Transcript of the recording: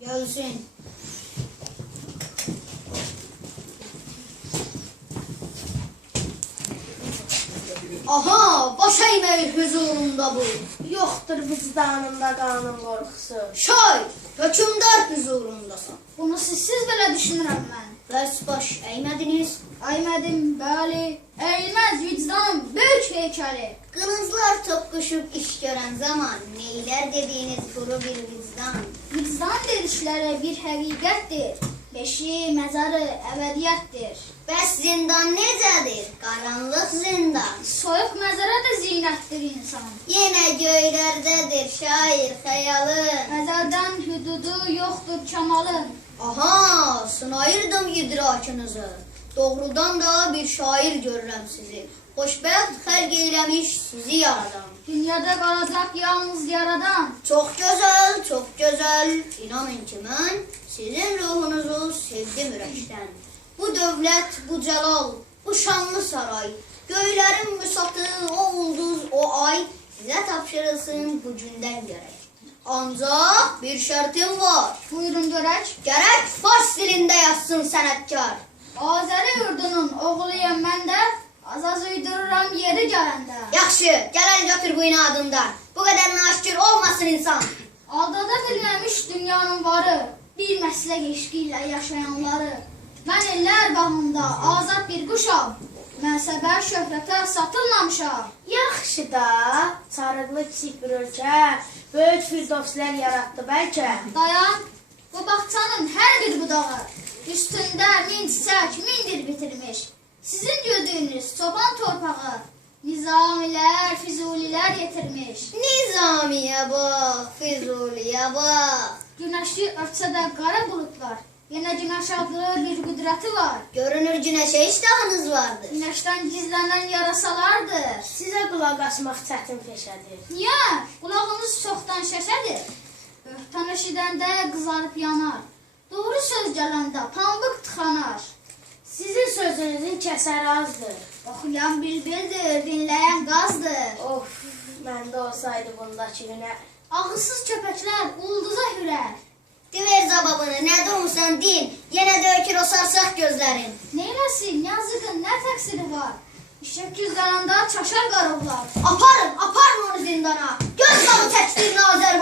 Gelsin. Aha, baş eğmeyi huzurunda bu. Yoxdur vicdanımda qanun qorxusu. Şay, hökümdar huzurundasın. Bunu sizsiz belə düşünürəm mən. Bəs baş eğmediniz. Aymədim, bəli, əyilməz vicdanım, böyük heykəli. Kılınclar topuşup iş gören zaman neyler dediğiniz kuru bir vicdan. Vicdan dedikləri bir həqiqətdir. Beşiği, məzarı, əbədiyyətdir. Bəs zindan necədir? Qaranlıq zindan. Soyuq məzara da zinətdir insan. Yine göylerdədir şair xəyalın. Məzardan hüdudu yoxdur kamalın. Aha, sınayırdım idrakınızı. Doğrudan da bir şair görürəm sizi. Xoşbəxt xəlq eyləmiş sizi yaradan. Dünyada qalacaq yalnız yaradan. Çok güzel, çok güzel. İnanın ki mən sizin ruhunuzu sevdim ürəkdən. Bu dövlət, bu cəlal, bu şanlı saray, göylərin müsatı, o ulduz, o ay sizə tapşırılsın bu gündən gərək. Ancaq bir şərtim var. Buyurun görək. Gərək fars dilində yazsın sənətkar. Azəri yurdunun oğluyam mən də. Azaz uydururam yeri gələndə. Yaxşı, gəl əl götür bu inadından. Bu qədər naşkür olmasın insan. Aldada bilməmiş dünyanın varı, bir məslək eşqi ilə yaşayanları. Mən illər bağında azad bir quşam, mənsəbə şöhrətə satılmamışam. Yaxşı da, sarıqlı kiçik bir ölkə, böyük firdovslər yaratdı bəlkə. Dayan, bu bağçanın hər bir budağı, üstündə min çiçək, min dil bitirmiş. Sizin gördüyünüz çoban torpağı, nizamilər, füzulilər yetirmiş. Nizamiyə bax, Füzuliyə bax. Günəşi örtsə də qara buludlar, yenə günəş adlı bir qüdrəti var. Görünür güneşe iştahınız vardır. Günəşdən gizlənən yarasalardır. Sizə qulaq asmaq çətin peşədir. Niyə? Qulağınız çoxdan şəşədir. Böhtan eşidəndə qızarıb yanar. Gələndə pambıq tıxanar. Sizin sözünüzün kəsəri azdır. Oxuyan bilbildir, dinləyən qazdır. Of, məndə olsaydı bundakı günə. Ağızsız köpəklər ulduza hürər. Diver zababını, ne durmuşsan din. Yine de ökür o sarsak gözlerin. Neyləsin, yazıqın nə təqsiri var? İşək güzlərində çaşar qarovlar. Aparın, aparın onu zindana. Göz dalı çəkdirin Azərbaycana.